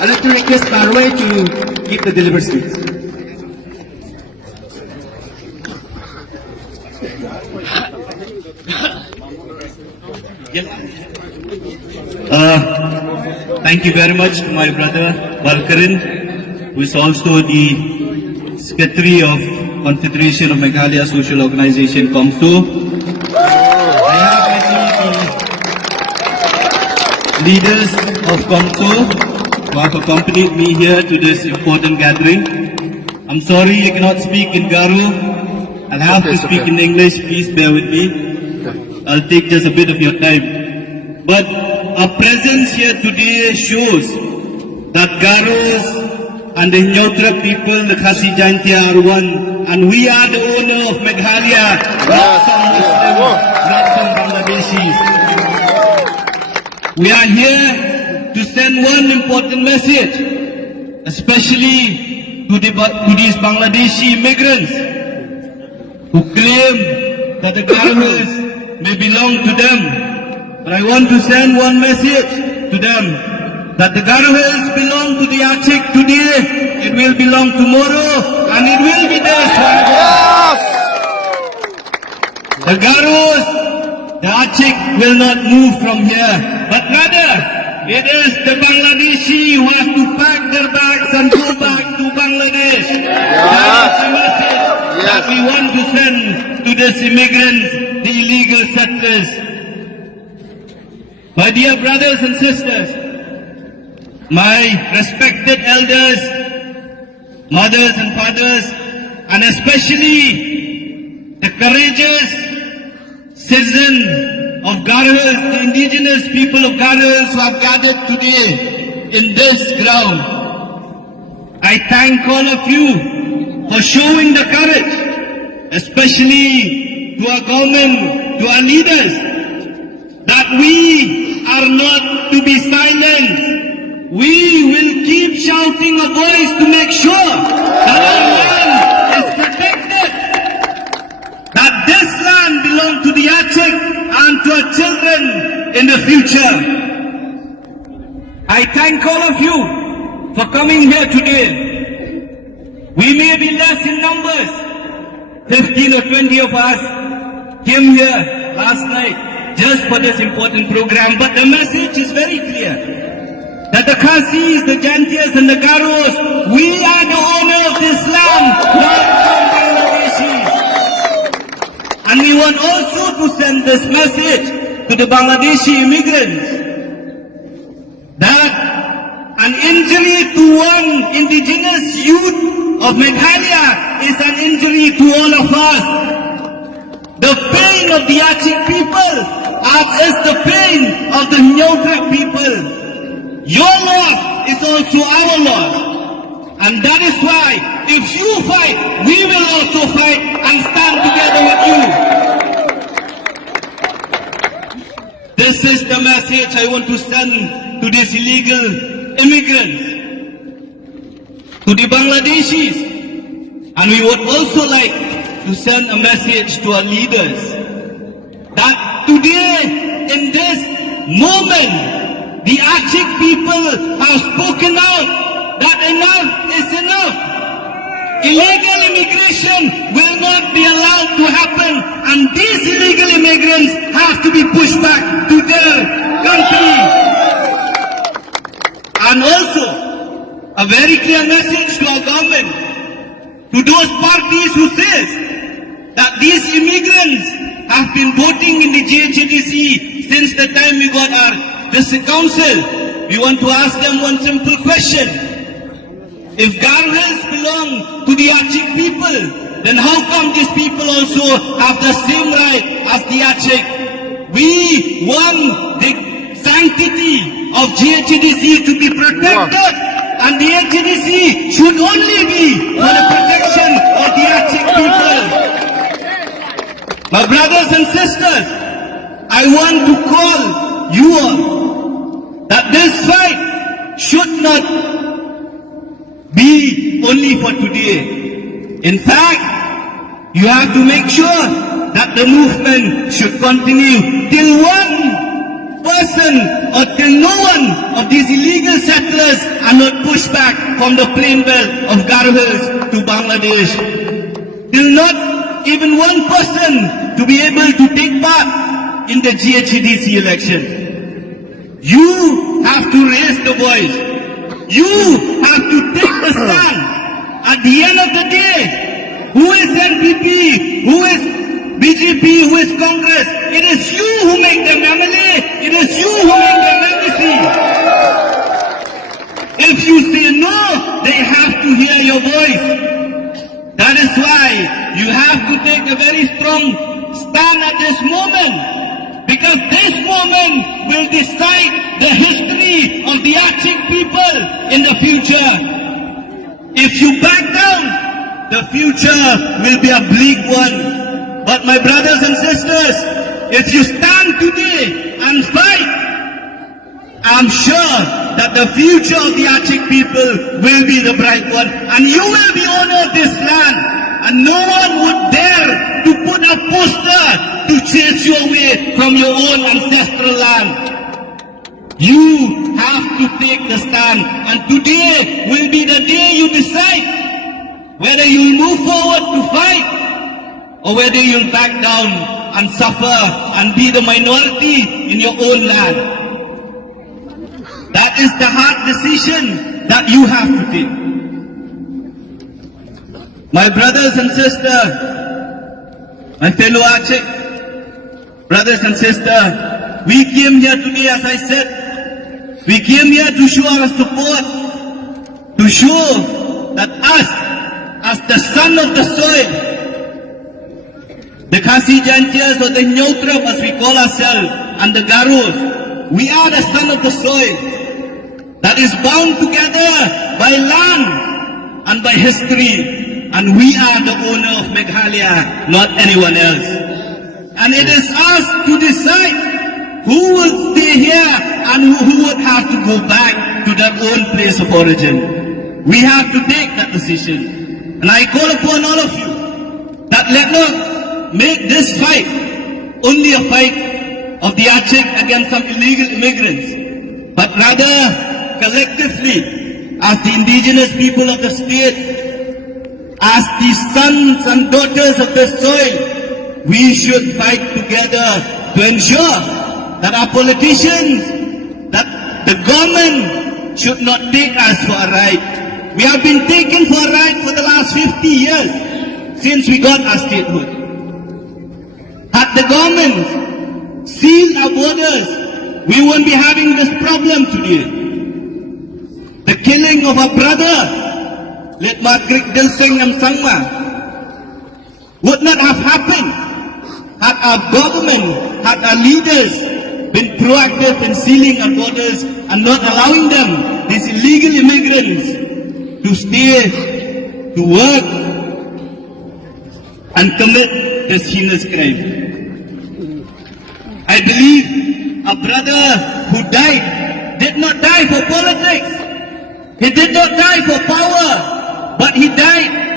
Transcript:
I'd like to request KIWEI to give the delivery speech. Thank you very much to my brother Balkaran, who is also the Secretary of Confederation of Meghalaya Social Organization, COMSO. I have with me the leaders of COMSO who have accompanied me here to this important gathering. I'm sorry I cannot speak in Garo. I'll have to speak in English. Please bear with me. I'll take just a bit of your time. But our presence here today shows that Garos and the Nyotra people, the Khasi Jaintia, are one, and we are the owner of Meghalaya, not some Muslims, not some Bangladeshis. We are here to send one important message, especially to these Bangladeshi immigrants who claim that the Garos may belong to them. But I want to send one message to them, that the Garo Hills belong to the HYC today, it will belong tomorrow, and it will be there forever. The Garos, the HYC will not move from here, but rather, it is the Bangladeshi who has to pack their bags and go back to Bangladesh. That is the message that we want to send to these immigrants, the illegal settlers. My dear brothers and sisters, my respected elders, mothers and fathers, and especially the courageous citizens of Garo Hills, the indigenous people of Garo Hills who have gathered today in this ground. I thank all of you for showing the courage, especially to our government, to our leaders, that we are not to be silent. We will keep shouting a voice to make sure that our land is protected, that this land belongs to the HYC and to our children in the future. I thank all of you for coming here today. We may be less in numbers, 15 or 20 of us came here last night just for this important program, but the message is very clear, that the Khasis, the Jaintias and the Garos, we are the owner of this land, not some Bangladeshis. And we want also to send this message to the Bangladeshi immigrants, that an injury to one indigenous youth of Meghalaya is an injury to all of us. The pain of the HYC people is the pain of the Nyotra people. Your loss is also our loss. And that is why, if you fight, we will also fight and stand together with you. This is the message I want to send to these illegal immigrants, to the Bangladeshis. And we would also like to send a message to our leaders, that today, in this moment, the HYC people have spoken out that enough is enough. Illegal immigration will not be allowed to happen, and these illegal immigrants have to be pushed back to their country. And also, a very clear message to our government, to those parties who says that these immigrants have been voting in the JHDC since the time we got our district council. We want to ask them one simple question. If Garo Hills belong to the HYC people, then how come these people also have the same right as the HYC? We want the sanctity of JHDC to be protected, and the JHDC should only be for the protection of the HYC people. My brothers and sisters, I want to call you all that this fight should not be only for today. In fact, you have to make sure that the movement should continue till one person or till no one of these illegal settlers are not from the plain belt of Garo Hills to Bangladesh. Till not even one person to be able to take part in the GHDC election. You have to raise the voice. You have to take the stand. At the end of the day, who is NPP, who is BJP, who is Congress? It is you who make them MLA. It is you who make them MC. If you say no, they have to hear your voice. That is why you have to take a very strong stand at this moment. Because this moment will decide the history of the Achik people in the future. If you back down, the future will be a bleak one. But my brothers and sisters, if you stand today and fight, I'm sure that the future of the Achik people will be the bright one. And you will be owner of this land. And no one would dare to put a poster to chase you away from your own ancestral land. You have to take the stand. And today will be the day you decide whether you'll move forward to fight or whether you'll back down and suffer and be the minority in your own land. That is the hard decision that you have to take. My brothers and sisters, my fellow Achik, brothers and sisters, we came here today, as I said, we came here to show our support, to show that us, as the son of the soil, the Khasi Jantias or the Nyautrap as we call ourselves, and the Garos, we are the son of the soil that is bound together by land and by history. And we are the owner of Meghalaya, not anyone else. And it is us to decide who will stay here and who would have to go back to their own place of origin. We have to take that decision. And I call upon all of you that let not make this fight only a fight of the Achik against some illegal immigrants, but rather collectively as the indigenous people of the state, as the sons and daughters of the soil, we should fight together to ensure that our politicians, that the government should not take us for a ride. We have been taken for a ride for the last 50 years since we got our statehood. Had the government sealed our borders, we won't be having this problem today. The killing of our brother, Let Matrik Dilsing and Sangma, would not have happened had our government, had our leaders been proactive in sealing our borders and not allowing them, these illegal immigrants, to stay, to work and commit this heinous crime. I believe a brother who died did not die for politics. He did not die for power. But he died